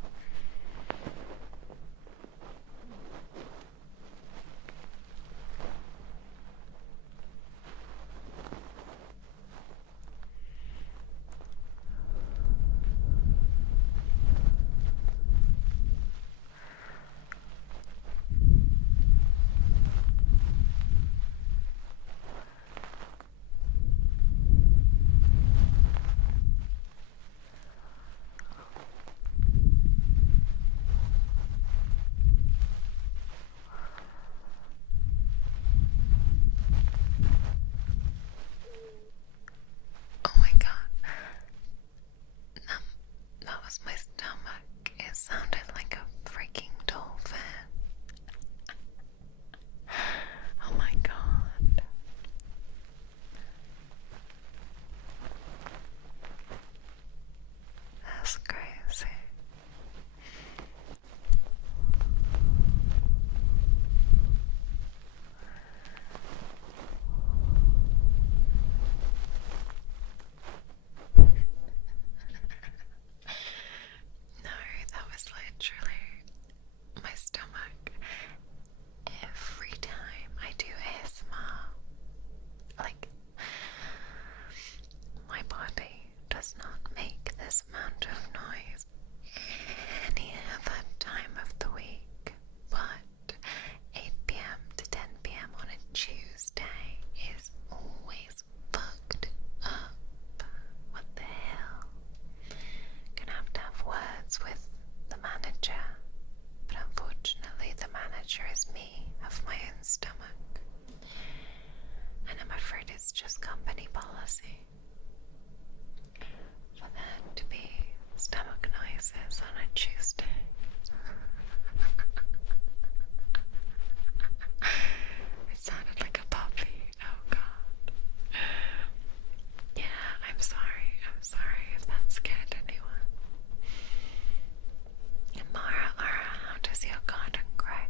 Oh my god. That was my stomach. It sounded like a freaking dolphin. Oh my god. That's crazy. No, that was literally my stomach. Every time I do ASMR, like, my body does not make this amount of noise any other time of the week, but 8 p.m. to 10 p.m. on a Tuesday is always fucked up. What the hell? Gonna have to have words with the manager, but unfortunately the manager is me, of my own stomach, and I'm afraid it's just company policy for there to be stomach noises on a Tuesday. It sounded like a puppy. Oh god. Yeah, I'm sorry if that scared anyone. MaraAra, how does your garden grow?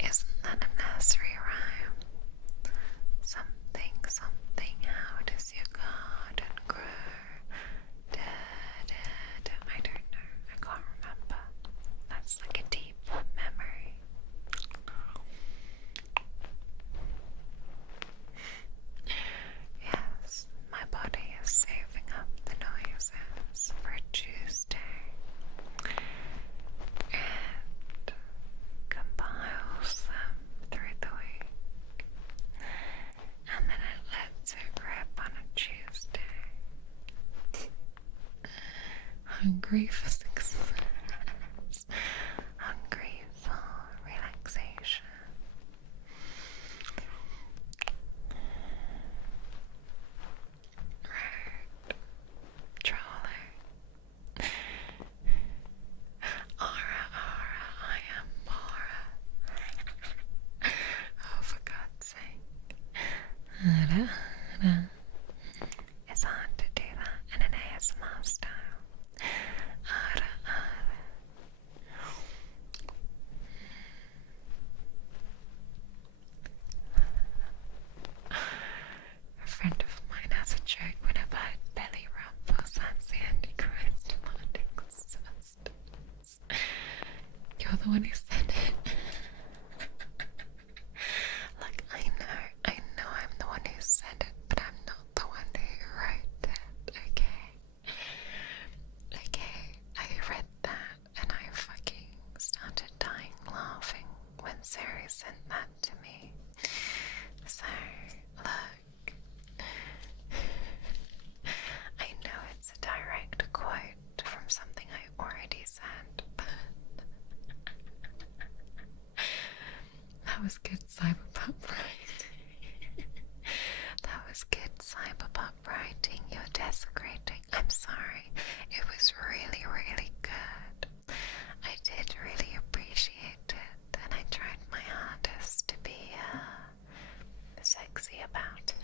Isn't that a nursery rhyme? Something, something, how does your garden grow? Da, da, da. I don't know, I can't remember. That's like a deep memory. Yes, my body is saving up the noises for a Tuesday and compiles them through the week, and then it lets it rip on a Tuesday. Hungry for success. Hungry for relaxation. Right. Trolling. Ara, I am Mara. Oh, for God's sake. Ara. It's hard to do that in an ASMR style. Ara. A friend of mine has a joke whenever I belly rumbles, that's the Antichrist of existence. You're the one who said it. Like, I know I'm the one who said it, but I'm not the one who wrote it, okay? Okay, I read that and I fucking started dying laughing when Sarah sent that to me. So, look, I know it's a direct quote from something I already said, but that was good cyberpunk writing. That was good cyberpunk writing. You're desecrating. I'm sorry. It was really, really good. I did really appreciate it, and I tried my hardest to be sexy about it.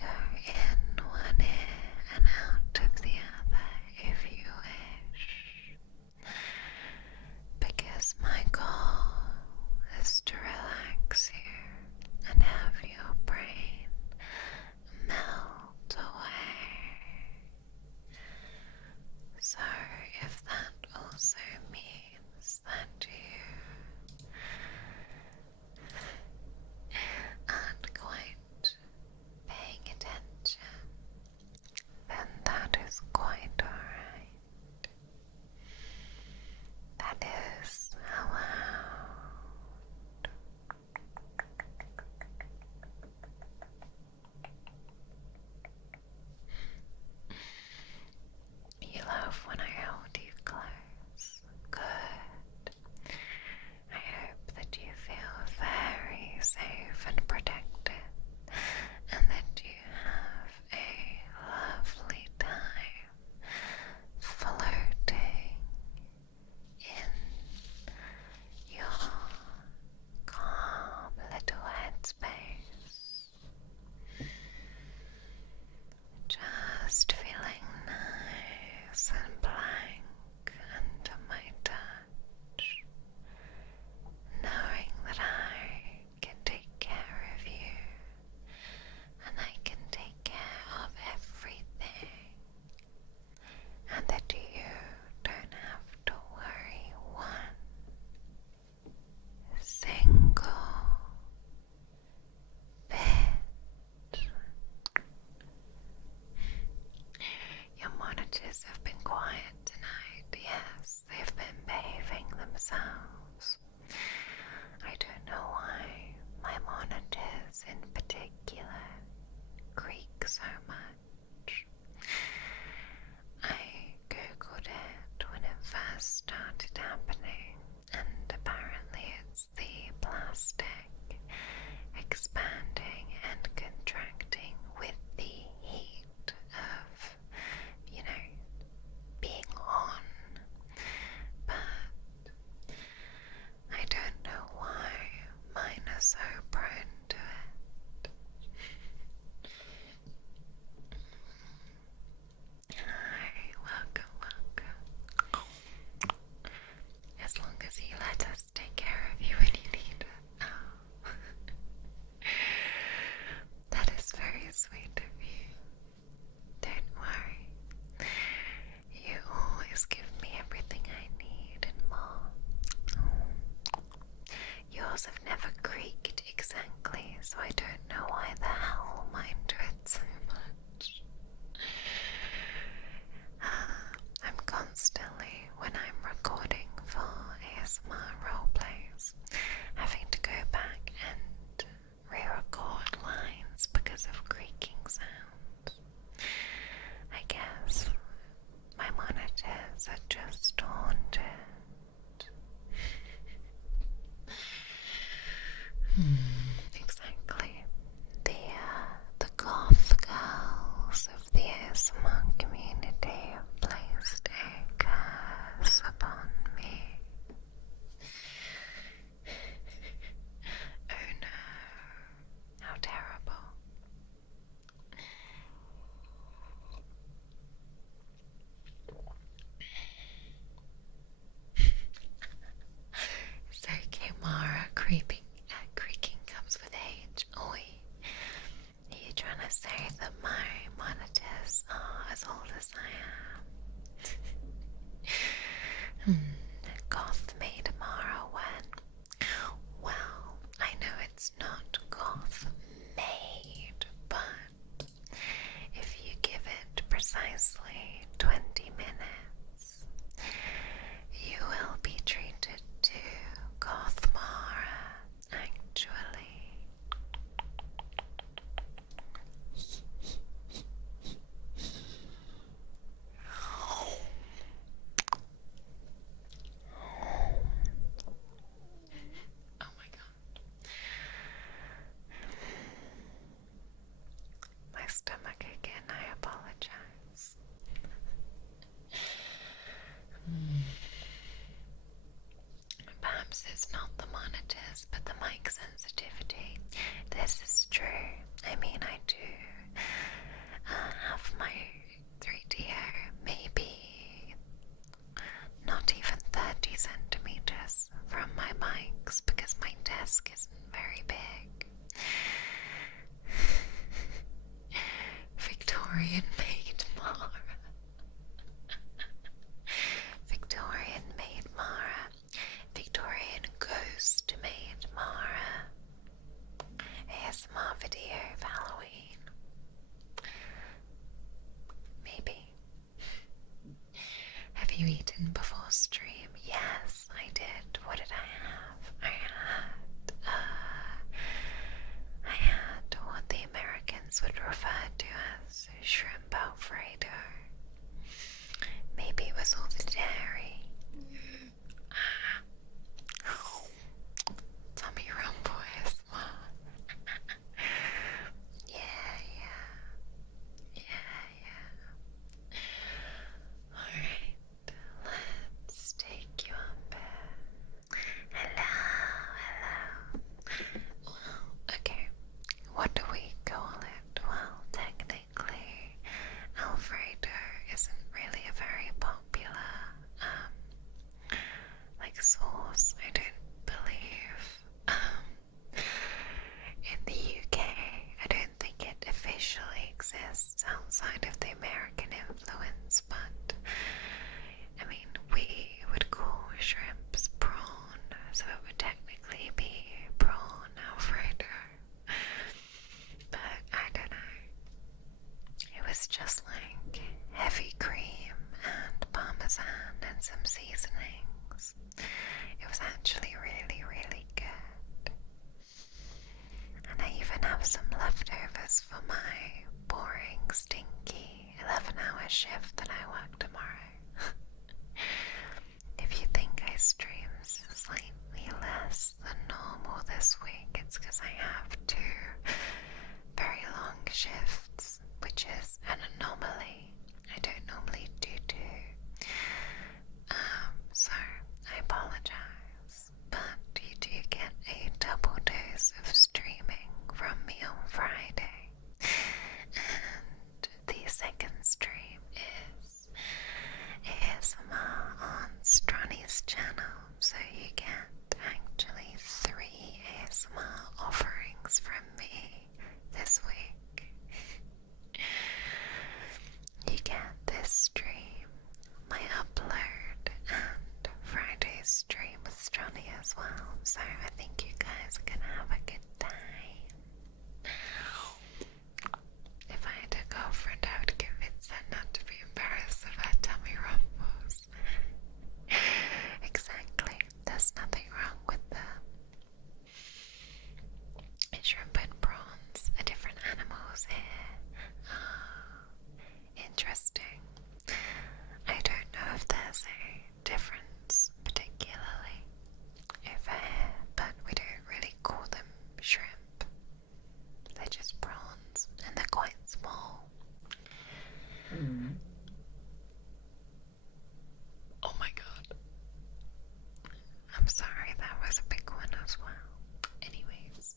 go in one ear and out of the other if you wish, because my goal is to relax you and have your brain melt away. So if that also means that you aren't quite paying attention, then that is quite alright. That is allowed. You love when I hold you close. Good. I hope that you feel very safe and protected, and that you have a lovely time floating in your calm little headspace. Just feeling nice and blank under my touch, knowing that I can take care of you and I can take care of everything, and that you don't have to worry one single bit. Your monitors have been quiet tonight. Yes, they've been behaving themselves. I don't know why my monitors in particular creak so much. I googled it when it first started happening, and apparently it's the plastic expanding and contracting with the heat of, being on. But I don't know why mine are so prone to it. Hi, welcome. As long as you let us take care of you when you need it. Oh. That is very sweet of you. Don't worry. You always give me everything I need and more. Yours have never creaked exactly, so I don't know why the hell mine do it so much. I'm constantly, when I'm recording for ASMR roleplays, having to go back and re-record lines because of creaking sounds. I guess my monitors are just haunted. Exactly. The goth girls of the ASMR community have placed a curse upon me. Oh no, how terrible. It's okay, Mara. Creaking comes with age. Oi. Are you trying to say that my monitors are as old as I am? Goth made Mara when? Well, I know it's not goth made, but if you give it precisely 20 minutes, you will be treated to goth Mara, actually. desk isn't very big. Victorian maid Mara. Victorian maid Mara. Victorian ghost maid Mara. ASMR video of Halloween. Maybe. Have you eaten before stream? Yes, I did. What did I have? I had what the Americans would refer to as shrimp Alfredo. Maybe it was all the dairy. Tummy rumble is Yeah. Alright, let's take you up here. Hello. Well, okay. What do we call it? Well, technically, Alfredo isn't really a very popular, sauce, I don't believe. In the UK, I don't think it officially exists outside of the American influence, but I mean, we would call shrimps prawn, so it would technically be prawn Alfredo. But I don't know. It was just like heavy cream and parmesan and some seasonings. It was actually really, really good. And I even have some leftovers for my boring, stinky 11-hour shift that I work tomorrow. If you think I stream slightly less than normal this week, it's because I have 2 very long shifts, which is an anomaly. I don't normally do 2. So I apologize, but you do get a double dose of streaming from me on Friday, and the second stream is ASMR on Stronny's channel, so you get actually 3 ASMR offerings from me this week. You get this stream, my upload, and Friday's stream with Stronny as well, so I think you guys are gonna have a good time. If I had a girlfriend, I would convince her not to be embarrassed of her tummy rumbles. Exactly, there's nothing wrong with them. Shrimp and prawns are different animals here. Interesting. I don't know if there's a difference particularly over here, but we don't really call them shrimp. They're just prawns, and they're quite small. Oh my god. I'm sorry, that was a big one as well. Anyways,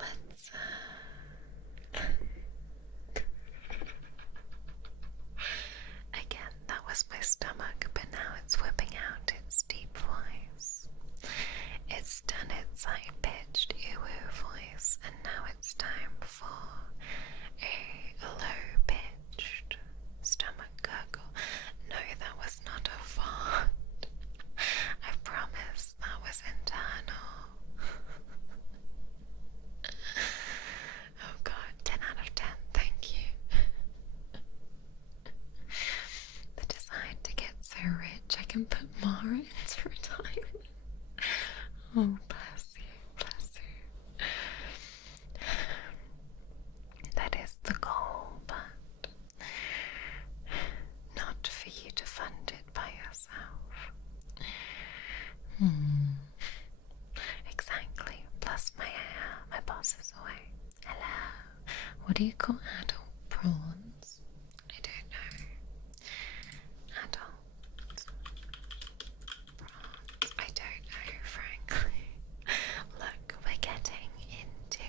let's again, that was my stomach, but now it's whipping out its deep voice. It's done its high-pitched ew voice, and now it's time for a low-pitched stomach gurgle. No, that was not a fart. I promise that was internal. Oh god, 10 out of 10, thank you. The desire to get so rich I can put Mara into retirement. Oh, bless you, bless you. That is the goal, but not for you to fund it by yourself. Exactly. Plus my boss is away. Hello. What do you call adult prawns? I don't know. Adult prawns. I don't know, frankly. Look, we're getting into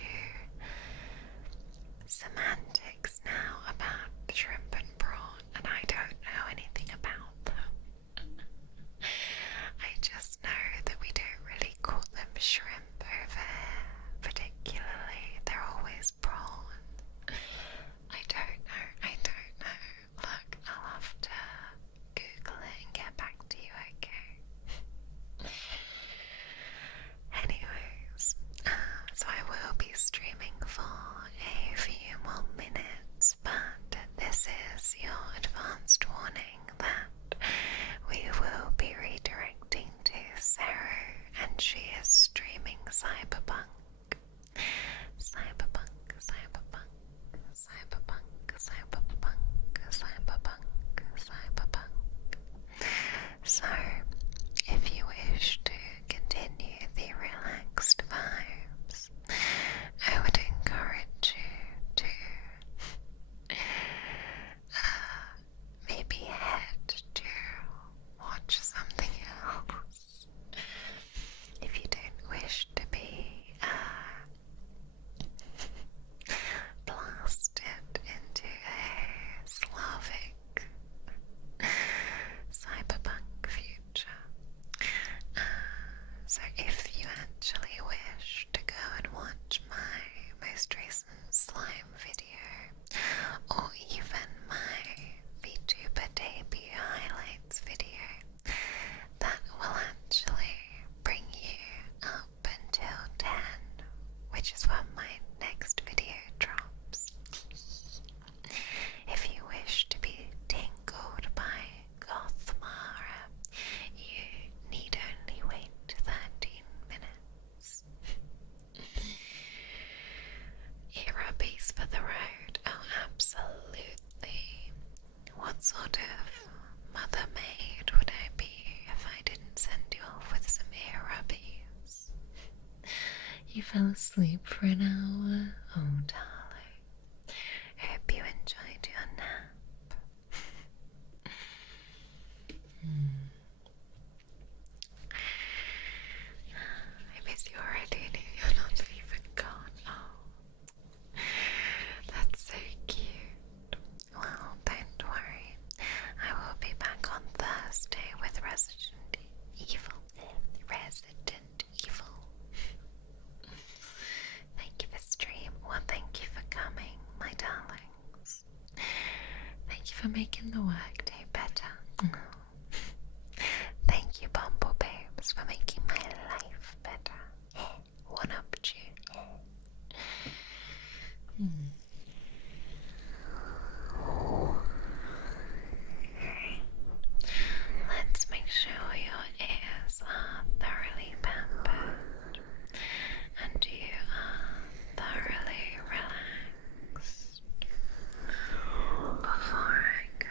semantics now about shrimp and prawn, and I don't know anything about them. I just know that we don't really sleep for an hour? Oh, darling. Hope you enjoyed your nap. I miss you already and you're not even gone. Oh, that's so cute. Well, don't worry. I will be back on Thursday with Resident Evil. Thank you for stream. Well, thank you for coming, my darlings. Thank you for making the workday better. Thank you, Bumble Babes, for making my life better. One up you. Let's make sure your ears are thoroughly pampered and you are thoroughly relaxed before I go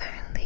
only